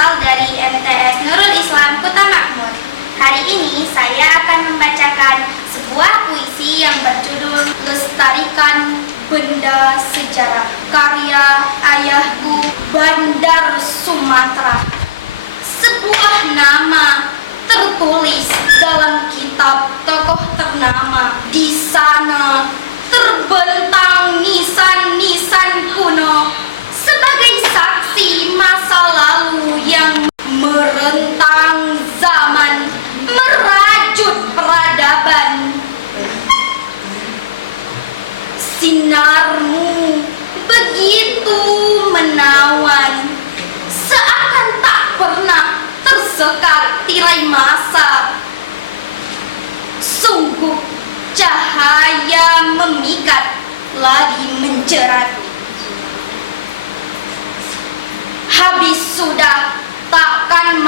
berasal dari MTS Nurul Islam Kota Makmur. Hari ini saya akan membacakan sebuah puisi yang berjudul Lestarikan Benda Sejarah, karya ayahku Bandar Sumatera. Sebuah nama tertulis dalam kitab tokoh ternama. Di sana terbentang nisan-nisan kuno sebagai saksi masa lalu yang merentang zaman, merajut peradaban. Sinarmu begitu menawan, seakan tak pernah tersekat tirai masa. Sungguh cahaya memikat lagi menjerat. Habis sudah takkan